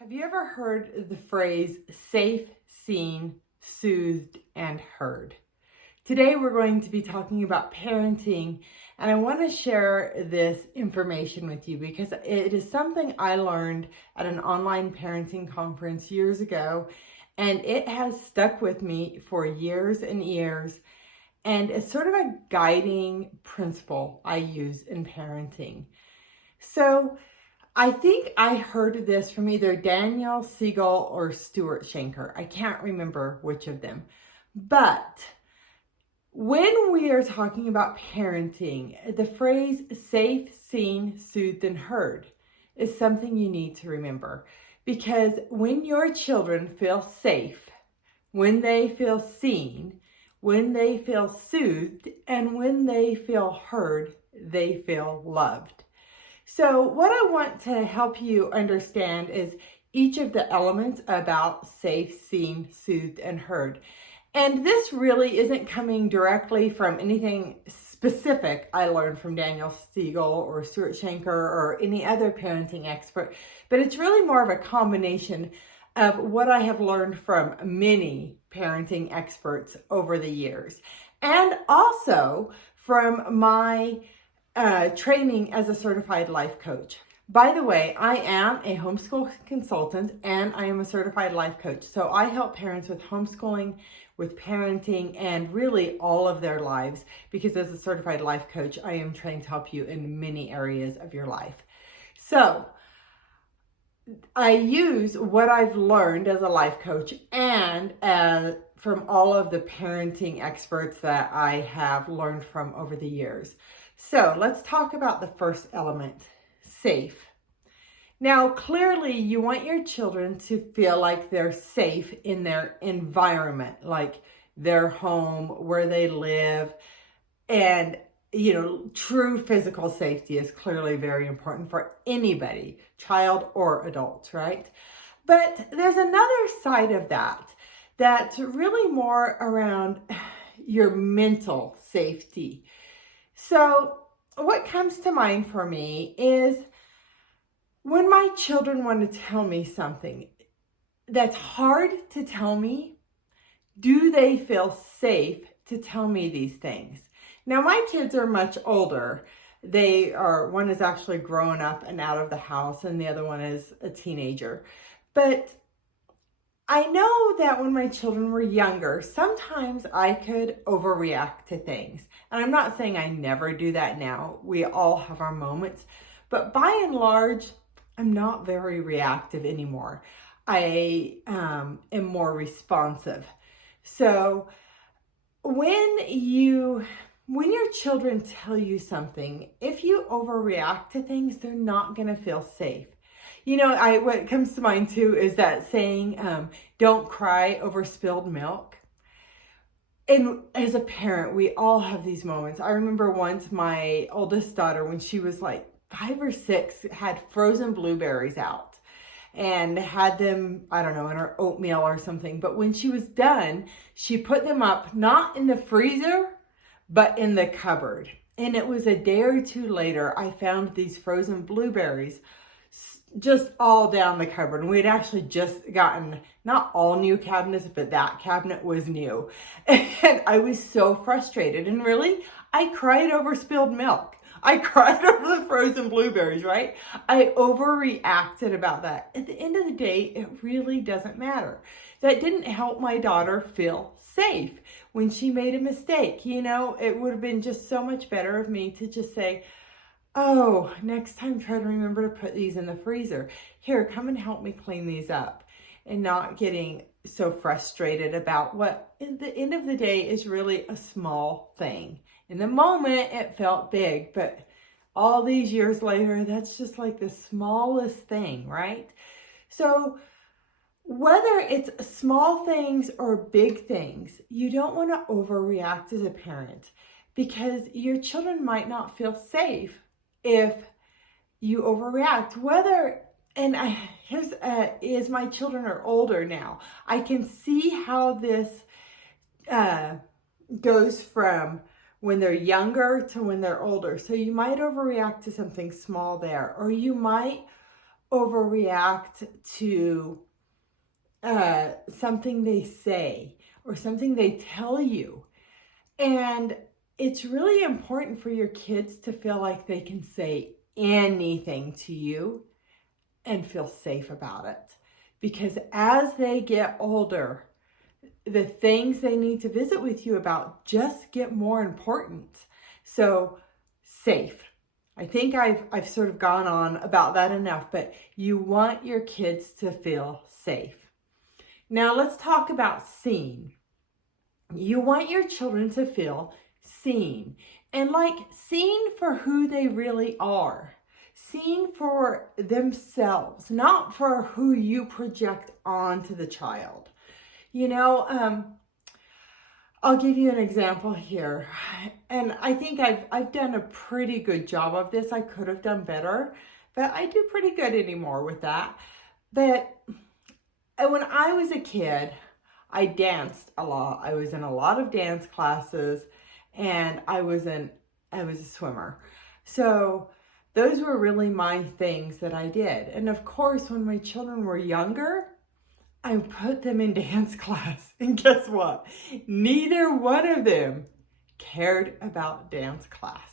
Have you ever heard the phrase safe, seen, soothed, and heard? Today we're going to be talking about parenting, and I want to share this information with you because it is something I learned at an online parenting conference years ago, and it has stuck with me for years and years, and it's sort of a guiding principle I use in parenting. So I think I heard this from either Daniel Siegel or Stuart Shanker. I can't remember which of them. But when we are talking about parenting, the phrase safe, seen, soothed, and heard is something you need to remember. Because when your children feel safe, when they feel seen, when they feel soothed, and when they feel heard, they feel loved. So what I want to help you understand is each of the elements about safe, seen, soothed, and heard. And this really isn't coming directly from anything specific I learned from Daniel Siegel or Stuart Shanker or any other parenting expert, but it's really more of a combination of what I have learned from many parenting experts over the years, and also from my training as a certified life coach. By the way, I am a homeschool consultant and I am a certified life coach. So I help parents with homeschooling, with parenting, and really all of their lives, because as a certified life coach, I am trained to help you in many areas of your life. So I use what I've learned as a life coach and from all of the parenting experts that I have learned from over the years. So let's talk about the first element, safe. Now, clearly you want your children to feel like they're safe in their environment, like their home, where they live, and true physical safety is clearly very important for anybody, child or adult, right? But there's another side of that that's really more around your mental safety. So what comes to mind for me is when my children want to tell me something that's hard to tell me, do they feel safe to tell me these things? Now, my kids are much older. One is actually grown up and out of the house, and the other one is a teenager. But I know that when my children were younger, sometimes I could overreact to things. And I'm not saying I never do that now. We all have our moments. But by and large, I'm not very reactive anymore. I am more responsive. So when your children tell you something, if you overreact to things, they're not going to feel safe. What comes to mind too is that saying, don't cry over spilled milk. And as a parent, we all have these moments. I remember once my oldest daughter, when she was like 5 or 6, had frozen blueberries out and had them, I don't know, in her oatmeal or something. But when she was done, she put them up, not in the freezer, but in the cupboard. And it was a day or two later, I found these frozen blueberries just all down the cupboard. And we had actually just gotten not all new cabinets, but that cabinet was new. And I was so frustrated. And really, I cried over spilled milk. I cried over the frozen blueberries, right? I overreacted about that. At the end of the day, it really doesn't matter. That didn't help my daughter feel safe when she made a mistake. It would have been just so much better of me to just say, oh, next time try to remember to put these in the freezer. Here, come and help me clean these up. And not getting so frustrated about what at the end of the day is really a small thing. In the moment, it felt big, but all these years later, that's just like the smallest thing, right? So whether it's small things or big things, you don't want to overreact as a parent, because your children might not feel safe if you overreact. Is my children are older now, I can see how this goes from when they're younger to when they're older. So you might overreact to something small there, or you might overreact to something they say or something they tell you. And it's really important for your kids to feel like they can say anything to you and feel safe about it. Because as they get older, the things they need to visit with you about just get more important. So safe. I think I've sort of gone on about that enough, but you want your kids to feel safe. Now let's talk about seen. You want your children to feel seen, and like seen for who they really are, seen for themselves, not for who you project onto the child. You know, I'll give you an example here, and I think I've done a pretty good job of this. I could have done better, but I do pretty good anymore with that. But when I was a kid, I danced a lot. I was in a lot of dance classes, and I was a swimmer. So those were really my things that I did. And of course, when my children were younger, I put them in dance class. And guess what? Neither one of them cared about dance class.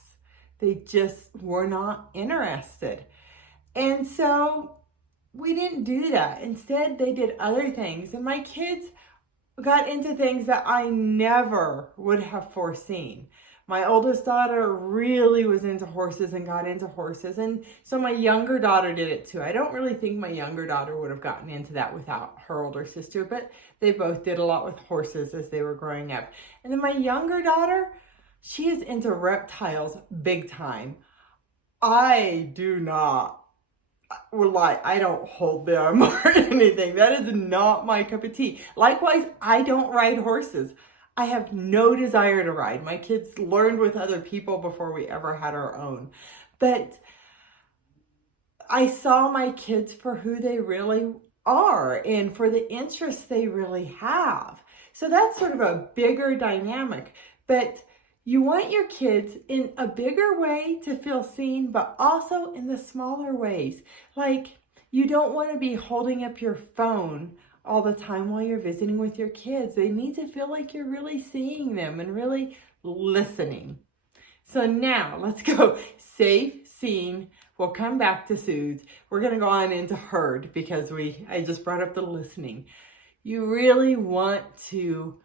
They just were not interested. And so we didn't do that. Instead, they did other things. And my kids got into things that I never would have foreseen. My oldest daughter really was into horses and got into horses. And so my younger daughter did it too. I don't really think my younger daughter would have gotten into that without her older sister, but they both did a lot with horses as they were growing up. And then my younger daughter, she is into reptiles big time. I do not. I don't hold them or anything. That is not my cup of tea. Likewise, I don't ride horses. I have no desire to ride. My kids learned with other people before we ever had our own. But I saw my kids for who they really are and for the interests they really have. So that's sort of a bigger dynamic. But you want your kids in a bigger way to feel seen, but also in the smaller ways. Like, you don't want to be holding up your phone all the time while you're visiting with your kids. They need to feel like you're really seeing them and really listening. So now let's go safe, seen. We'll come back to soothe. We're going to go on into heard because I just brought up the listening. You really want to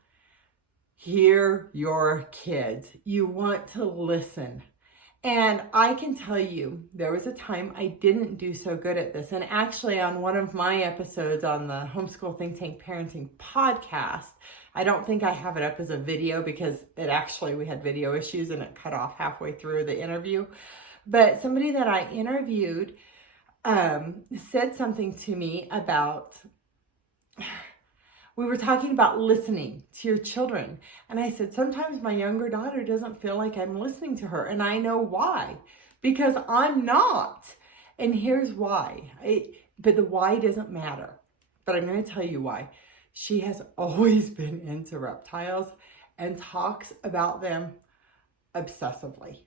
hear your kids. You want to listen. And I can tell you, there was a time I didn't do so good at this. And actually on one of my episodes on the Homeschool Think Tank Parenting podcast, I don't think I have it up as a video because we had video issues and it cut off halfway through the interview. But somebody that I interviewed said something to me about, we were talking about listening to your children. And I said, sometimes my younger daughter doesn't feel like I'm listening to her. And I know why, because I'm not. And here's why. But the why doesn't matter. But I'm going to tell you why. She has always been into reptiles and talks about them obsessively.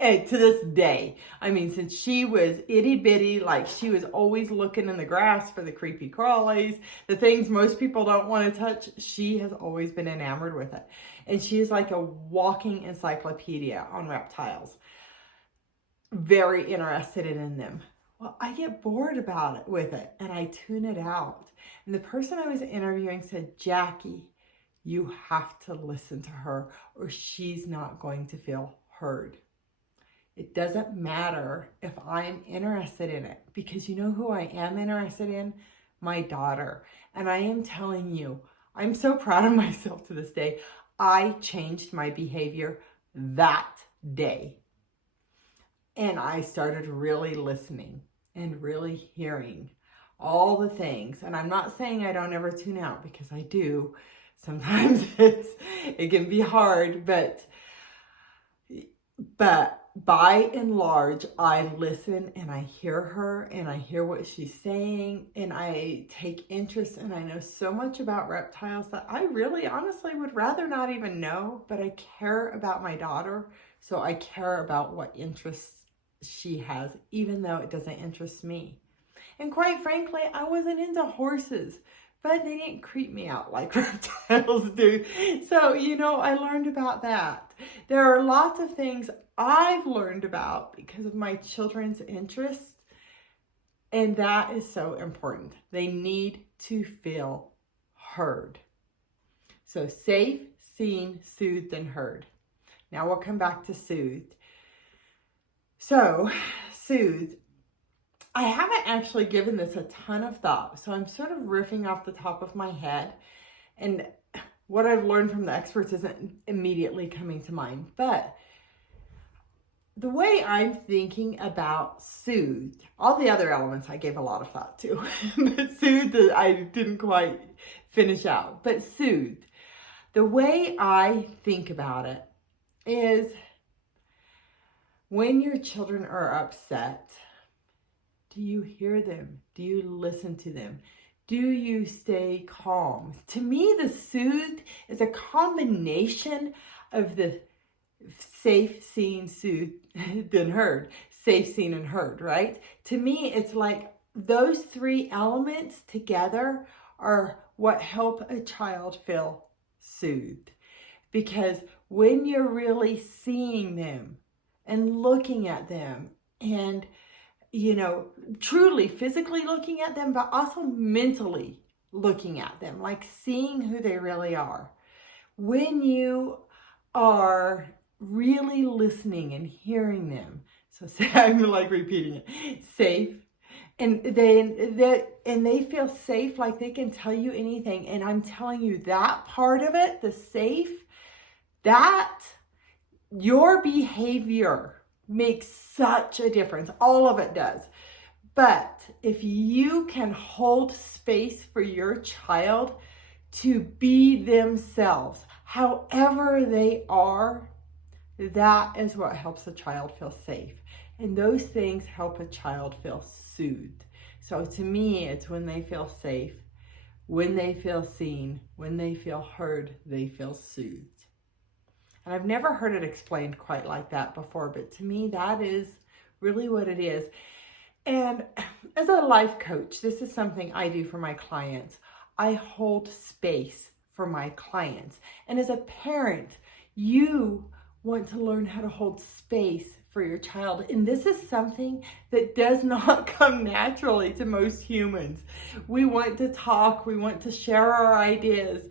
And to this day, I mean, since she was itty bitty, like she was always looking in the grass for the creepy crawlies, the things most people don't want to touch, she has always been enamored with it. And she is like a walking encyclopedia on reptiles. Very interested in them. Well, I get bored with it and I tune it out. And the person I was interviewing said, Jackie, you have to listen to her or she's not going to feel heard. It doesn't matter if I'm interested in it, because you know who I am interested in? My daughter. And I am telling you, I'm so proud of myself to this day. I changed my behavior that day. And I started really listening and really hearing all the things. And I'm not saying I don't ever tune out, because I do. Sometimes it can be hard, but by and large, I listen and I hear her and I hear what she's saying and I take interest, and I know so much about reptiles that I really honestly would rather not even know, but I care about my daughter. So I care about what interests she has, even though it doesn't interest me. And quite frankly, I wasn't into horses, but they didn't creep me out like reptiles do. So, I learned about that. There are lots of things I've learned about because of my children's interests, and that is so important. They need to feel heard. So safe, seen, soothed, and heard. Now we'll come back to soothed. So, soothed. I haven't actually given this a ton of thought, so I'm sort of riffing off the top of my head, and what I've learned from the experts isn't immediately coming to mind. But the way I'm thinking about soothed, all the other elements I gave a lot of thought to, but soothed I didn't quite finish out. But soothed, the way I think about it is when your children are upset, do you hear them? Do you listen to them? Do you stay calm? To me, the soothed is a combination of the safe, seen, soothed, then heard. Safe, seen, and heard, right? To me, it's like those three elements together are what help a child feel soothed. Because when you're really seeing them and looking at them and truly physically looking at them, but also mentally looking at them, like seeing who they really are. When you are really listening and hearing them, so I'm like repeating it, safe, and they feel safe, like they can tell you anything. And I'm telling you, that part of it, the safe, that your behavior makes such a difference. All of it does. But if you can hold space for your child to be themselves, however they are, that is what helps a child feel safe. And those things help a child feel soothed. So to me, it's when they feel safe, when they feel seen, when they feel heard, they feel soothed. And I've never heard it explained quite like that before, but to me, that is really what it is. And as a life coach, this is something I do for my clients. I hold space for my clients. And as a parent, you want to learn how to hold space for your child. And this is something that does not come naturally to most humans. We want to talk, we want to share our ideas,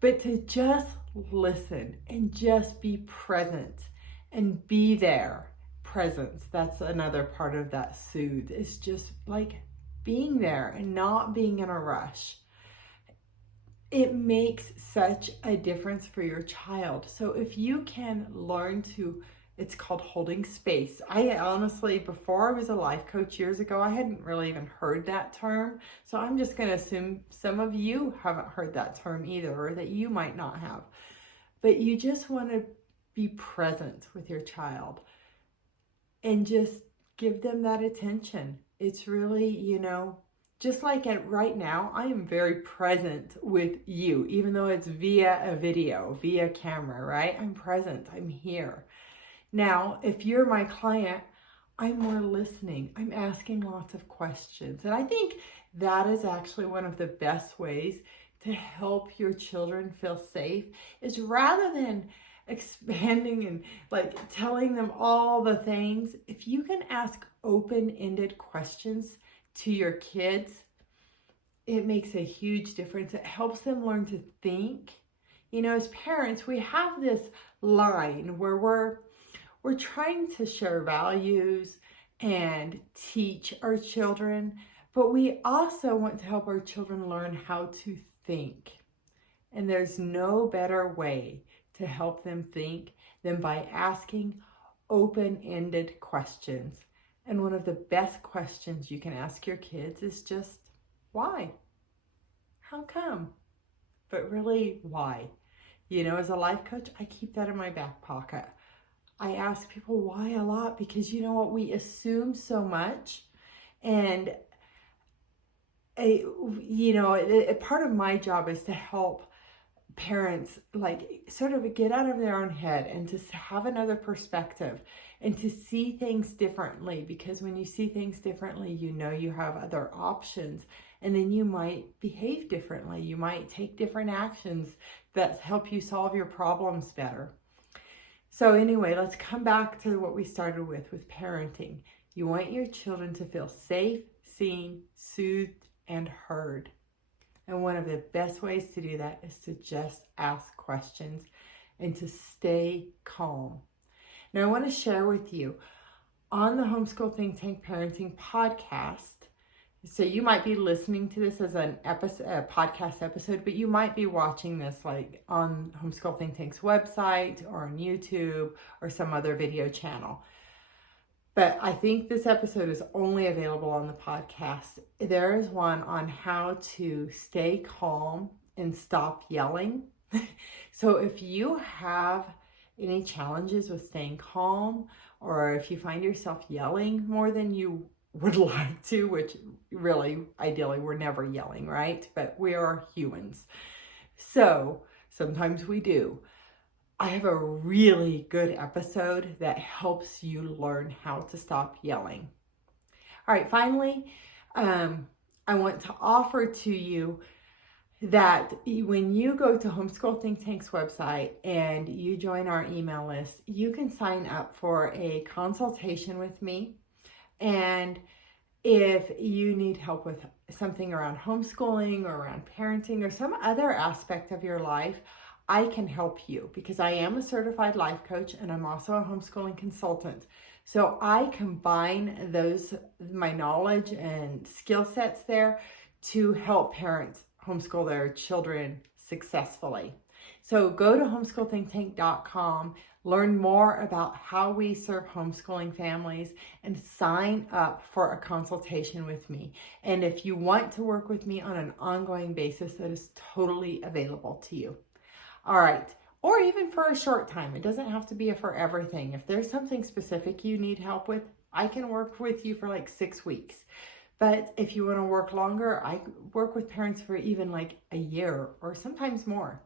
but to just listen and just be present and be there. Presence, that's another part of that soothe. It's just like being there and not being in a rush. It makes such a difference for your child. So if you can learn to, it's called holding space. I honestly, before I was a life coach years ago, I hadn't really even heard that term. So I'm just going to assume some of you haven't heard that term either, or that you might not have. But you just want to be present with your child and just give them that attention. It's really, just like right now, I am very present with you, even though it's via a video, via camera, right? I'm present, I'm here. Now, if you're my client, I'm more listening. I'm asking lots of questions. And I think that is actually one of the best ways to help your children feel safe, is rather than expanding and like telling them all the things, if you can ask open-ended questions to your kids, it makes a huge difference. It helps them learn to think. As parents, we have this line where we're trying to share values and teach our children, but we also want to help our children learn how to think. And there's no better way to help them think than by asking open-ended questions. And one of the best questions you can ask your kids is just, why? How come? But really, why? As a life coach, I keep that in my back pocket. I ask people why a lot because you know what? We assume so much. And, part of my job is to help parents like sort of get out of their own head and to have another perspective and to see things differently, because when you see things differently, you know you have other options, and then you might behave differently. You might take different actions that help you solve your problems better. So anyway, let's come back to what we started with parenting. You want your children to feel safe, seen, soothed, and heard. And one of the best ways to do that is to just ask questions and to stay calm. Now, I want to share with you on the Homeschool Think Tank Parenting podcast. So you might be listening to this as a podcast episode, but you might be watching this like on Homeschool Think Tank's website or on YouTube or some other video channel. But I think this episode is only available on the podcast. There is one on how to stay calm and stop yelling. So if you have any challenges with staying calm, or if you find yourself yelling more than you would like to, which really, ideally, we're never yelling, right? But we are humans. So sometimes we do. I have a really good episode that helps you learn how to stop yelling. All right, finally, I want to offer to you that when you go to Homeschool Think Tank's website and you join our email list, you can sign up for a consultation with me. And if you need help with something around homeschooling or around parenting or some other aspect of your life, I can help you, because I am a certified life coach and I'm also a homeschooling consultant. So I combine my knowledge and skill sets there to help parents homeschool their children successfully. So go to homeschoolthinktank.com, learn more about how we serve homeschooling families, and sign up for a consultation with me. And if you want to work with me on an ongoing basis, that is totally available to you. All right. Or even for a short time. It doesn't have to be for everything. If there's something specific you need help with, I can work with you for like 6 weeks. But if you want to work longer, I work with parents for even like a year or sometimes more.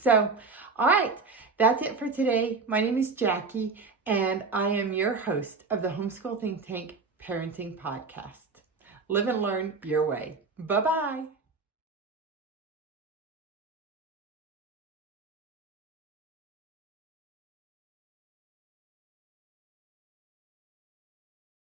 So, all right. That's it for today. My name is Jackie, and I am your host of the Homeschool Think Tank Parenting Podcast. Live and learn your way. Bye-bye.